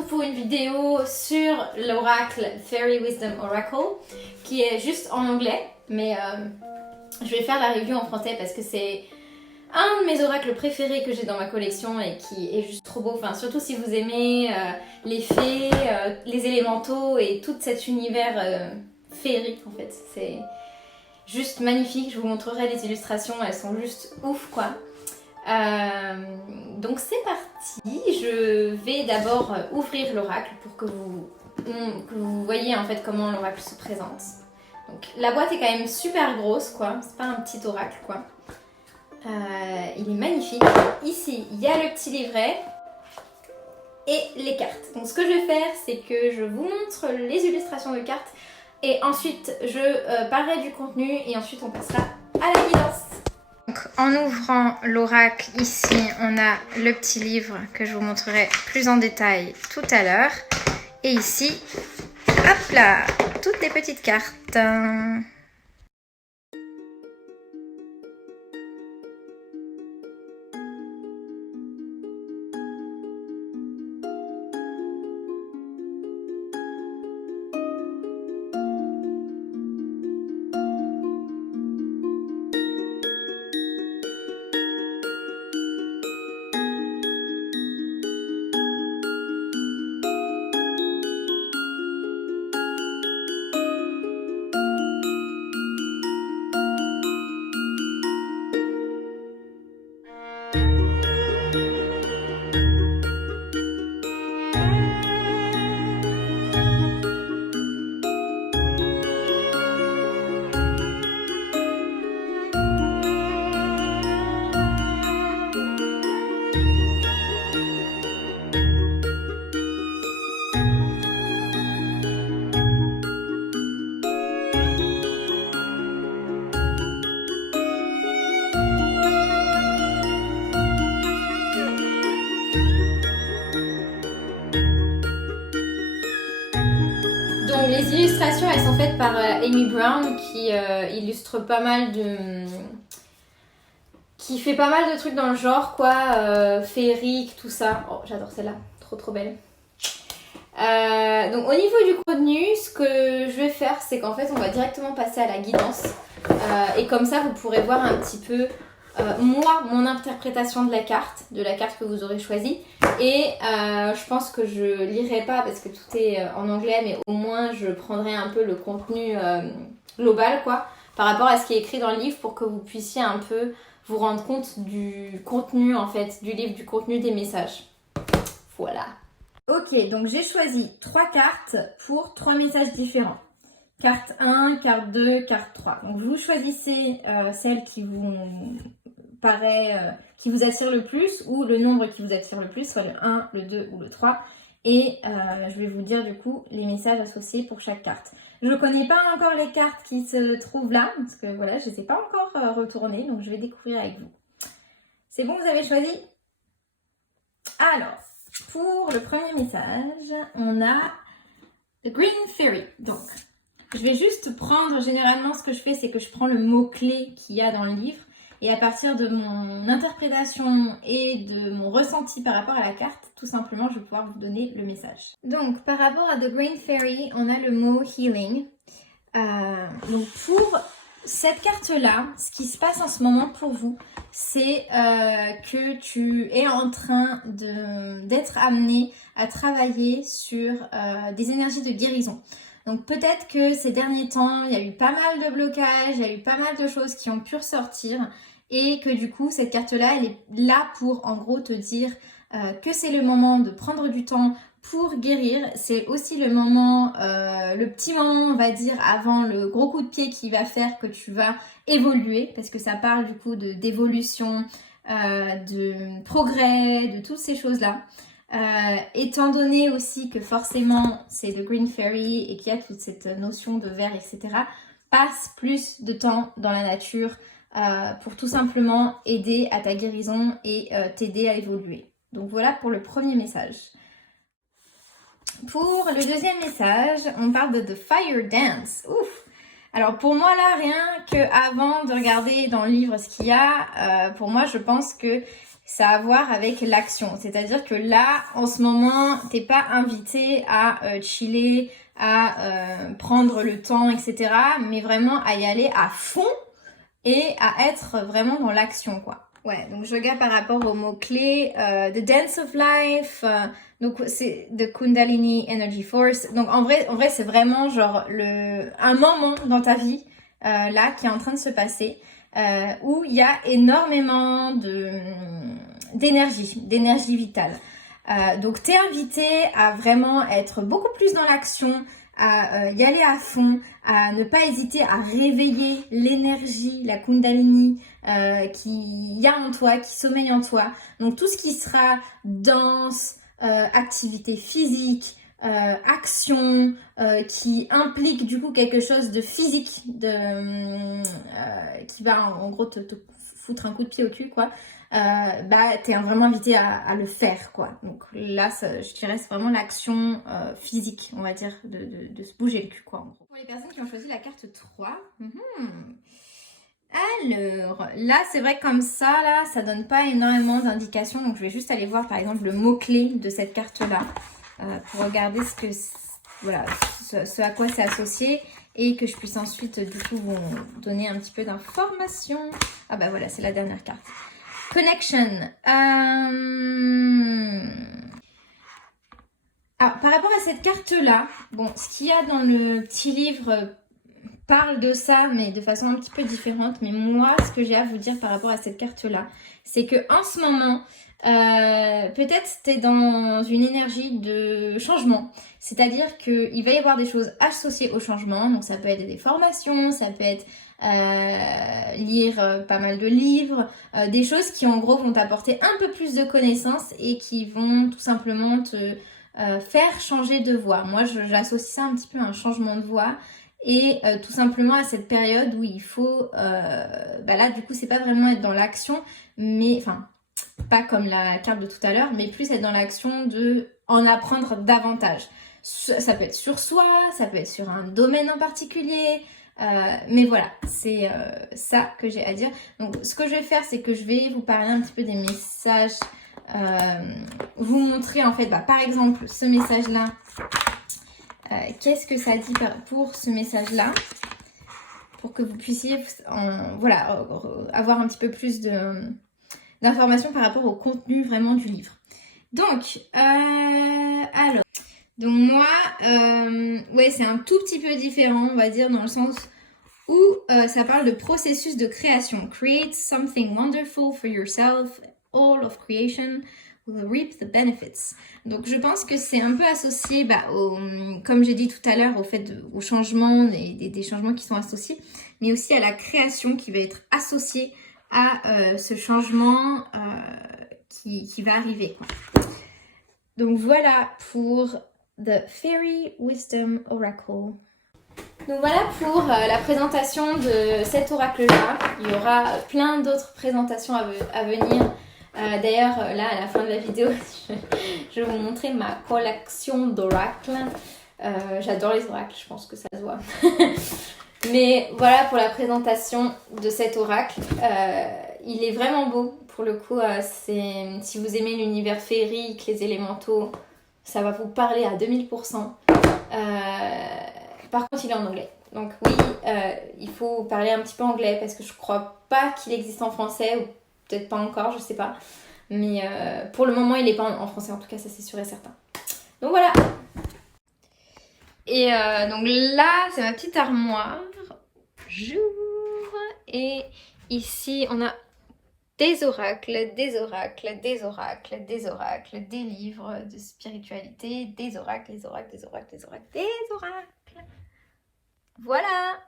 retrouve pour une vidéo sur l'oracle Fairy Wisdom Oracle qui est juste en anglais, mais je vais faire la review en français parce que c'est un de mes oracles préférés que j'ai dans ma collection et qui est juste trop beau. Enfin, surtout si vous aimez les fées, les élémentaux et tout cet univers féerique en fait. C'est juste magnifique. Je vous montrerai les illustrations, elles sont juste ouf quoi. Donc c'est parti. Je vais d'abord ouvrir l'oracle pour que vous voyez en fait comment l'oracle se présente. Donc la boîte est quand même super grosse quoi. C'est pas un petit oracle quoi. Il est magnifique. Ici, il y a le petit livret et les cartes. Donc ce que je vais faire, c'est que je vous montre les illustrations de cartes et ensuite je parlerai du contenu et ensuite on passera à la guidance. Donc en ouvrant l'oracle, ici, on a le petit livre que je vous montrerai plus en détail tout à l'heure. Et ici, hop là, toutes les petites cartes. Donc les illustrations elles sont faites par Amy Brown qui illustre pas mal de... qui fait pas mal de trucs dans le genre quoi, féerique, tout ça. Oh j'adore celle-là, trop belle. Donc au niveau du contenu, ce que je vais faire c'est qu'en fait on va directement passer à la guidance et comme ça vous pourrez voir un petit peu moi, mon interprétation de la carte que vous aurez choisie. Et je pense que je lirai pas parce que tout est en anglais, mais au moins je prendrai un peu le contenu global quoi, par rapport à ce qui est écrit dans le livre pour que vous puissiez un peu vous rendre compte du contenu en fait, du livre, du contenu des messages. Voilà. Ok, donc j'ai choisi 3 cartes pour 3 messages différents. Carte 1, carte 2, carte 3. Donc vous choisissez celle qui vous paraît, qui vous attire le plus ou le nombre qui vous attire le plus, soit le 1, le 2 ou le 3. Et je vais vous dire du coup les messages associés pour chaque carte. Je ne connais pas encore les cartes qui se trouvent là, parce que voilà, je ne les ai pas encore retournées, donc je vais découvrir avec vous. C'est bon, vous avez choisi? Alors, pour le premier message, on a The Green Fairy. Donc, je vais juste prendre, généralement ce que je fais, c'est que je prends le mot-clé qu'il y a dans le livre et à partir de mon interprétation et de mon ressenti par rapport à la carte, tout simplement, je vais pouvoir vous donner le message. Donc, par rapport à The Green Fairy, on a le mot healing. Donc, pour cette carte-là, ce qui se passe en ce moment pour vous, c'est que tu es en train d'être amené à travailler sur des énergies de guérison. Donc peut-être que ces derniers temps, il y a eu pas mal de blocages, il y a eu pas mal de choses qui ont pu ressortir et que du coup, cette carte-là, elle est là pour en gros te dire que c'est le moment de prendre du temps pour guérir. C'est aussi le moment, le petit moment, on va dire, avant le gros coup de pied qui va faire que tu vas évoluer parce que ça parle du coup d'évolution, de progrès, de toutes ces choses-là. Étant donné aussi que forcément c'est le Green Fairy et qu'il y a toute cette notion de vert, etc., passe plus de temps dans la nature pour tout simplement aider à ta guérison et t'aider à évoluer. Donc voilà pour le premier message. Pour le deuxième message, on parle de The Fire Dance. Ouf! Alors pour moi là, rien qu'avant de regarder dans le livre ce qu'il y a, pour moi je pense que ça a à voir avec l'action. C'est-à-dire que là, en ce moment, t'es pas invité à chiller, à prendre le temps, etc. Mais vraiment à y aller à fond et à être vraiment dans l'action, quoi. Ouais, donc je regarde par rapport aux mots-clés, The Dance of Life, donc c'est The Kundalini Energy Force. Donc en vrai c'est vraiment genre un moment dans ta vie, là, qui est en train de se passer, où il y a énormément d'énergie vitale. Donc t'es invité à vraiment être beaucoup plus dans l'action, à y aller à fond, à ne pas hésiter à réveiller l'énergie, la Kundalini qui y a en toi, qui sommeille en toi. Donc tout ce qui sera danse, activité physique, action, qui implique du coup quelque chose de physique, qui va en gros te foutre un coup de pied au cul, quoi. Bah t'es vraiment invité à le faire, quoi. Donc là je dirais c'est vraiment l'action physique, on va dire, de se bouger le cul, quoi, en gros. Pour les personnes qui ont choisi la carte 3, alors là c'est vrai que comme ça là ça donne pas énormément d'indications, donc je vais juste aller voir par exemple le mot-clé de cette carte là pour regarder ce à quoi c'est associé, et que je puisse ensuite du coup vous donner un petit peu d'informations. Ah bah voilà, c'est la dernière carte. Connection. Alors, par rapport à cette carte-là, bon, ce qu'il y a dans le petit livre parle de ça, mais de façon un petit peu différente. Mais moi, ce que j'ai à vous dire par rapport à cette carte-là, c'est que en ce moment, peut-être tu es dans une énergie de changement. C'est-à-dire qu'il va y avoir des choses associées au changement. Donc ça peut être des formations, ça peut être lire pas mal de livres, des choses qui en gros vont t'apporter un peu plus de connaissances et qui vont tout simplement te faire changer de voie. Moi j'associe ça un petit peu à un changement de voie, et tout simplement à cette période où il faut bah là du coup c'est pas vraiment être dans l'action, mais enfin pas comme la carte de tout à l'heure, mais plus être dans l'action de en apprendre davantage. Ça peut être sur soi, ça peut être sur un domaine en particulier, mais voilà, c'est ça que j'ai à dire. Donc ce que je vais faire, c'est que je vais vous parler un petit peu des messages, vous montrer en fait, bah, par exemple ce message là, qu'est-ce que ça dit pour ce message là, pour que vous puissiez voilà, avoir un petit peu plus d'informations par rapport au contenu vraiment du livre. Donc, alors, donc moi, ouais, c'est un tout petit peu différent, on va dire, dans le sens où ça parle de processus de création. Create something wonderful for yourself, all of creation will reap the benefits. Donc je pense que c'est un peu associé, comme j'ai dit tout à l'heure, au changement, des changements qui sont associés, mais aussi à la création qui va être associée à ce changement qui va arriver, quoi. Donc voilà pour The Fairy Wisdom Oracle. Donc voilà pour la présentation de cet oracle-là. Il y aura plein d'autres présentations à venir. D'ailleurs, là, à la fin de la vidéo, je vais vous montrer ma collection d'oracles. J'adore les oracles, je pense que ça se voit. Mais voilà pour la présentation de cet oracle. Il est vraiment beau. Pour le coup, si vous aimez l'univers féerique, les élémentaux, ça va vous parler à 2000%. Par contre, il est en anglais. Donc oui, il faut parler un petit peu anglais parce que je crois pas qu'il existe en français, ou peut-être pas encore, je sais pas. Mais pour le moment, il est pas en français, en tout cas, ça c'est sûr et certain. Donc voilà. Et donc là, c'est ma petite armoire. J'ouvre. Et ici, on a des oracles, des oracles, des oracles, des oracles, des livres de spiritualité, des oracles, des oracles, des oracles, des oracles, des oracles. Voilà!